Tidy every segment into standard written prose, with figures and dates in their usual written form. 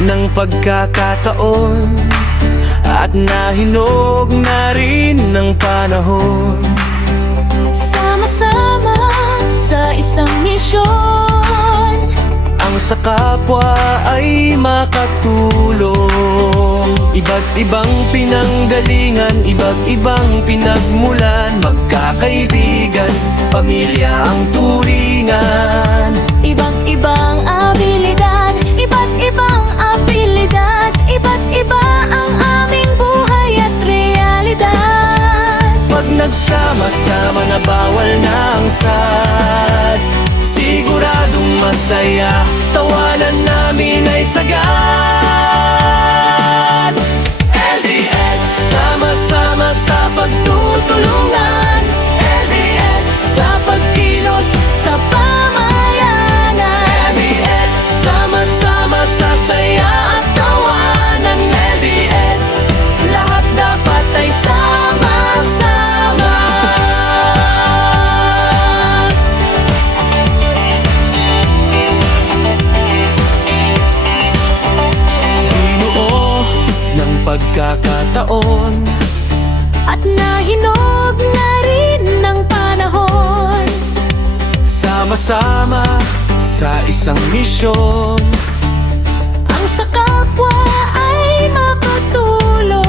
ng pagkakataon at nahinog na rin ng panahon. Sama-sama sa isang misyon, ang sa kapwa ay makatulong. Iba't ibang pinanggalingan, iba't ibang pinagmulan, magkakaibigan, pamilya ang turingan. iba't ibang abilidad, iba't ibang abilidad, iba't iba ang aming buhay at realidad. Pag nagsama-sama na bawal na ang sad, siguradong masaya, tawanan namin ay sagad. LDS, sama-sama sa pagtutulungan. LDS, sa pagkilos sa pamayanan. LDS, sama-sama sa saya at tawanan. LDS, lahat dapat ay sama-sama. Binuo ng pagkakataon At nahinog na rin ng panahon. sama-sama sa isang misyon. Ang sa kapwa ay makatulong.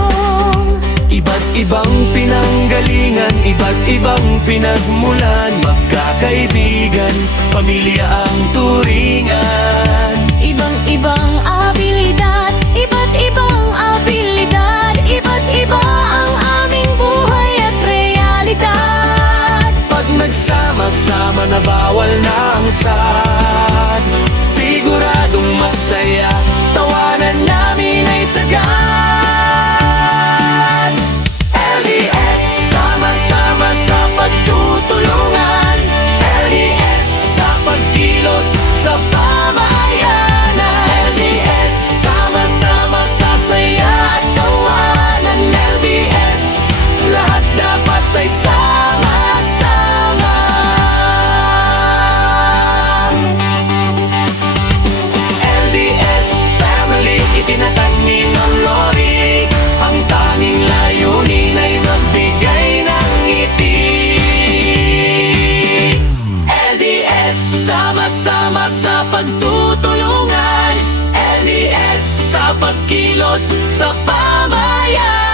Iba't ibang pinanggalingan, iba't ibang pinagmulan, magkakaibigan, pamilya ang turingan. Ibang-ibang abilidad, iba't ibang abilidad, iba't iba ang aming buhay at realidad. Pag nagsama-sama na bawal na ang sad, siguradong masaya, tawanan namin ay sagad. LDS, sama-sama sa pagtutulungan. LDS, sa pagkilos sa pamayanan. LDS, sama-sama sa saya at tawanan. LDS, lahat dapat ay sama-sama. LDS family, itinatag ni Ma'am Lori, ang tanging layunin ay magbigay ng ngiti. LDS, sama-sama sa pagtutulungan. LDS, sa pagkilos sa pamayanan.